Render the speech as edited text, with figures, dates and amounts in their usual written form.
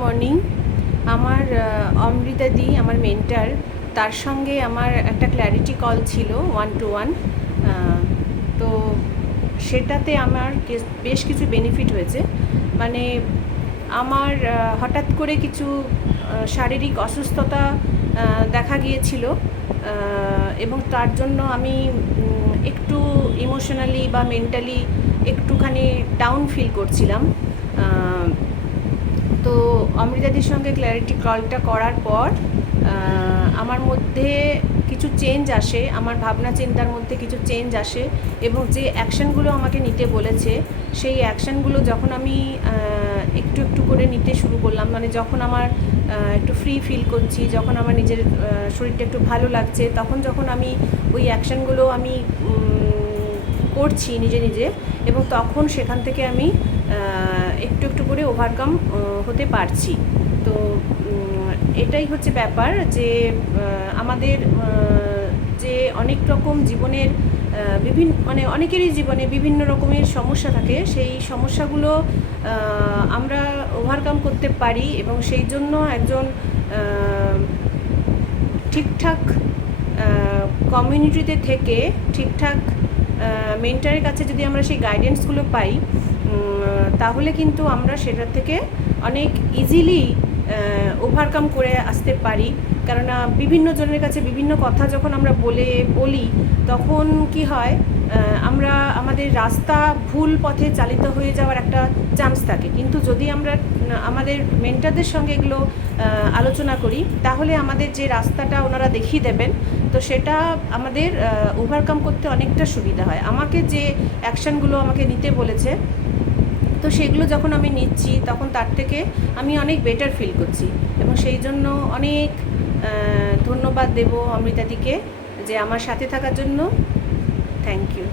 Morning. আমার অমৃতা দি আমার mentor, তার সঙ্গে আমার একটা ক্ল্যারিটি কল ছিল 1-to-1। তো সেটাতে আমার বেশ কিছু বেনিফিট হয়েছে। মানে আমার হঠাৎ করে কিছু শারীরিক অসুস্থতা দেখা গিয়েছিল, এবং তার জন্য আমি একটু ইমোশনালি বা মেন্টালি একটুখানি ডাউন ফিল করছিলাম। তো অমৃতাদির সঙ্গে ক্ল্যারিটি কলটা করার পর আমার মধ্যে কিছু চেঞ্জ আসে, আমার ভাবনা চিন্তার মধ্যে কিছু চেঞ্জ আসে, এবং যে অ্যাকশানগুলো আমাকে নিতে বলেছে সেই অ্যাকশানগুলো যখন আমি একটু একটু করে নিতে শুরু করলাম, মানে যখন আমার একটু ফ্রি ফিল করছি, যখন আমার নিজের শরীরটা একটু ভালো লাগছে, তখন যখন আমি ওই অ্যাকশানগুলো আমি করছি নিজে নিজে, এবং তখন সেখান থেকে আমি একটু একটু করে ওভারকাম হতে পারছি। তো এটাই হচ্ছে ব্যাপার যে আমাদের যে অনেক রকম জীবনের মানে অনেকেরই জীবনে বিভিন্ন রকমের সমস্যা থাকে, সেই সমস্যাগুলো আমরা ওভারকাম করতে পারি, এবং সেই জন্য একজন ঠিকঠাক কমিউনিটিতে থেকে ঠিকঠাক মেন্টারের কাছে যদি আমরা সেই গাইডেন্সগুলো পাই, তাহলে কিন্তু আমরা সেটার থেকে অনেক ইজিলি ওভারকাম করে আসতে পারি। কেননা বিভিন্ন জনের কাছে বিভিন্ন কথা যখন আমরা বলি, তখন কি হয়, আমরা আমাদের রাস্তা ভুল পথে চালিত হয়ে যাওয়ার একটা চান্স থাকে। কিন্তু যদি আমরা আমাদের মেন্টারদের সঙ্গে এগুলো আলোচনা করি, তাহলে আমাদের যে রাস্তাটা ওনারা দেখিয়ে দেবেন, তো সেটা আমাদের ওভারকাম করতে অনেকটা সুবিধা হয়। আমাকে যে অ্যাকশানগুলো আমাকে নিতে বলেছে, তো সেগুলো যখন আমি নিচ্ছি, তখন তার থেকে আমি অনেক বেটার ফিল করছি, এবং সেই জন্য অনেক ধন্যবাদ দেব অমৃতাদিকে যে আমার সাথে থাকার জন্য। Thank you.